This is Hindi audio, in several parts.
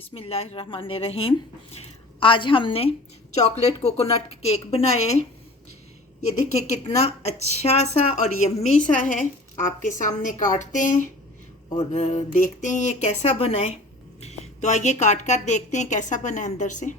बिस्मिल्लाहिर्रहमानिर्रहीम। आज हमने चॉकलेट कोकोनट केक बनाए। ये देखिए कितना अच्छा सा और यम्मी सा है। आपके सामने काटते हैं और देखते हैं ये कैसा बना है। तो आइए काट कर देखते हैं कैसा बना है अंदर से।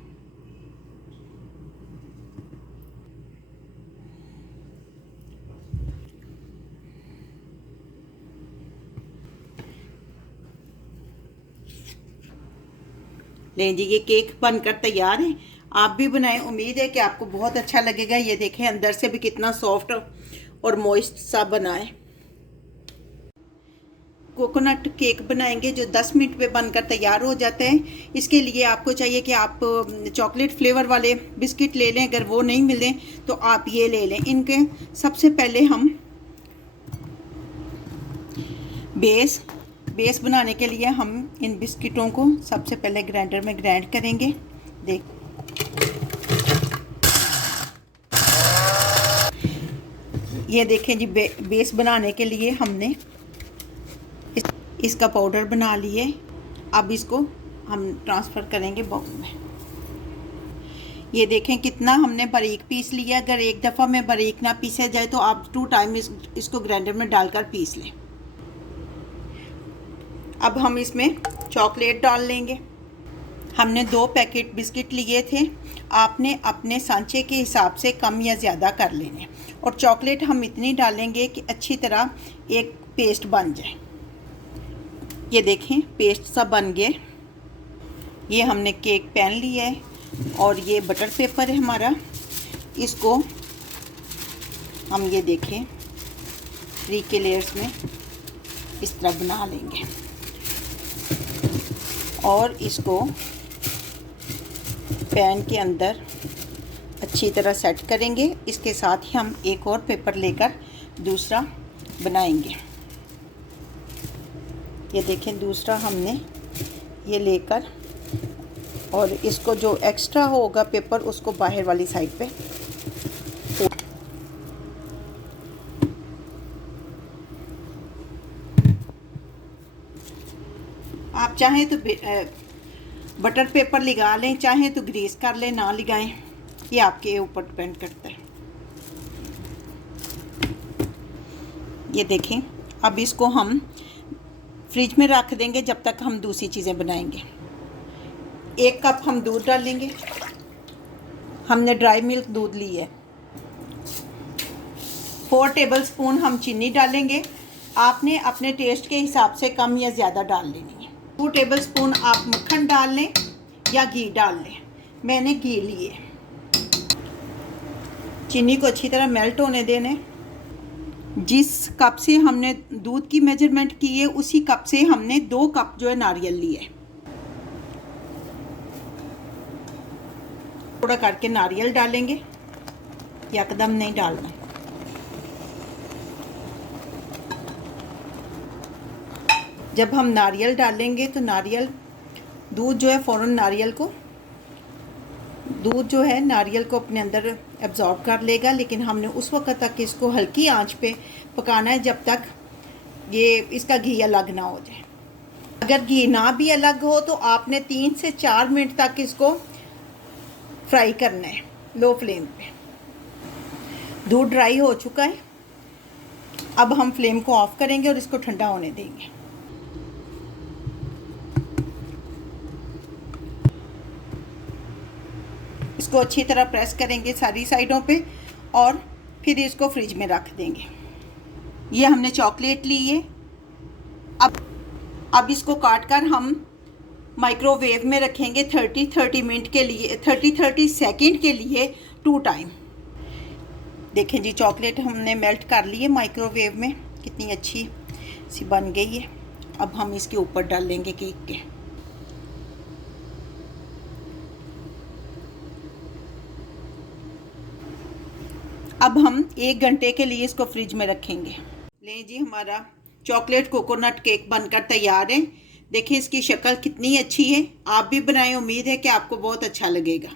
लें जी, ये केक बनकर तैयार है। आप भी बनाएं, उम्मीद है कि आपको बहुत अच्छा लगेगा। ये देखें अंदर से भी कितना सॉफ्ट और मॉइस्ट सा बना है। कोकोनट केक बनाएंगे जो 10 मिनट में बनकर तैयार हो जाता है। इसके लिए आपको चाहिए कि आप चॉकलेट फ्लेवर वाले बिस्किट ले लें। अगर वो नहीं मिले तो आप ये ले लें। इनके सबसे पहले हम बेस बनाने के लिए हम इन बिस्किटों को सबसे पहले ग्राइंडर में ग्राइंड करेंगे। देख, ये देखें जी, बेस बनाने के लिए हमने इसका पाउडर बना लिए। अब इसको हम ट्रांसफ़र करेंगे बाउल में। ये देखें कितना हमने बारीक पीस लिया। अगर एक दफ़ा में बारीक ना पीसा जाए तो आप 2 टाइम इसको ग्राइंडर में डालकर पीस लें। अब हम इसमें चॉकलेट डाल लेंगे। हमने 2 पैकेट बिस्किट लिए थे। आपने अपने सांचे के हिसाब से कम या ज़्यादा कर लेने। और चॉकलेट हम इतनी डालेंगे कि अच्छी तरह एक पेस्ट बन जाए। ये देखें पेस्ट सा बन गया। ये हमने केक पैन लिया है और ये बटर पेपर है हमारा। इसको हम ये देखें 3 के लेयर्स में इस तरह बना लेंगे और इसको पैन के अंदर अच्छी तरह सेट करेंगे। इसके साथ ही हम एक और पेपर लेकर दूसरा बनाएंगे। ये देखें दूसरा हमने ये लेकर और इसको जो एक्स्ट्रा होगा पेपर उसको बाहर वाली साइड पे आप चाहें तो बटर पेपर लगा लें, चाहें तो ग्रीस कर लें, ना लगाएं, ये आपके ऊपर डिपेंड करता है। ये देखें अब इसको हम फ्रिज में रख देंगे जब तक हम दूसरी चीज़ें बनाएंगे। 1 कप हम दूध डालेंगे। हमने ड्राई मिल्क दूध ली है। 4 टेबलस्पून हम चीनी डालेंगे। आपने अपने टेस्ट के हिसाब से कम या ज़्यादा डाल लेनी है। 2 टेबलस्पून आप मक्खन डाल लें या घी डाल लें। मैंने घी लिए। चीनी को अच्छी तरह मेल्ट होने देने। जिस कप से हमने दूध की मेजरमेंट की है उसी कप से हमने 2 कप जो है नारियल लिए। थोड़ा करके नारियल डालेंगे, यकदम नहीं डालना। जब हम नारियल डालेंगे तो नारियल दूध जो है फ़ौरन नारियल को अपने अंदर एब्जॉर्ब कर लेगा। लेकिन हमने उस वक्त तक इसको हल्की आंच पे पकाना है जब तक ये इसका घी अलग ना हो जाए। अगर घी ना भी अलग हो तो आपने 3 से 4 मिनट तक इसको फ्राई करना है लो फ्लेम पे। दूध ड्राई हो चुका है। अब हम फ्लेम को ऑफ करेंगे और इसको ठंडा होने देंगे। इसको अच्छी तरह प्रेस करेंगे सारी साइडों पे और फिर इसको फ्रिज में रख देंगे। ये हमने चॉकलेट ली है। अब इसको काट कर हम माइक्रोवेव में रखेंगे 30 मिनट के लिए, 30 सेकंड के लिए 2 टाइम। देखें जी चॉकलेट हमने मेल्ट कर ली है माइक्रोवेव में, कितनी अच्छी सी बन गई है। अब हम इसके ऊपर डाल लेंगे केक के। अब हम 1 घंटे के लिए इसको फ्रिज में रखेंगे। लें जी, हमारा चॉकलेट कोकोनट केक बनकर तैयार है। देखिए इसकी शक्ल कितनी अच्छी है। आप भी बनाएं, उम्मीद है कि आपको बहुत अच्छा लगेगा।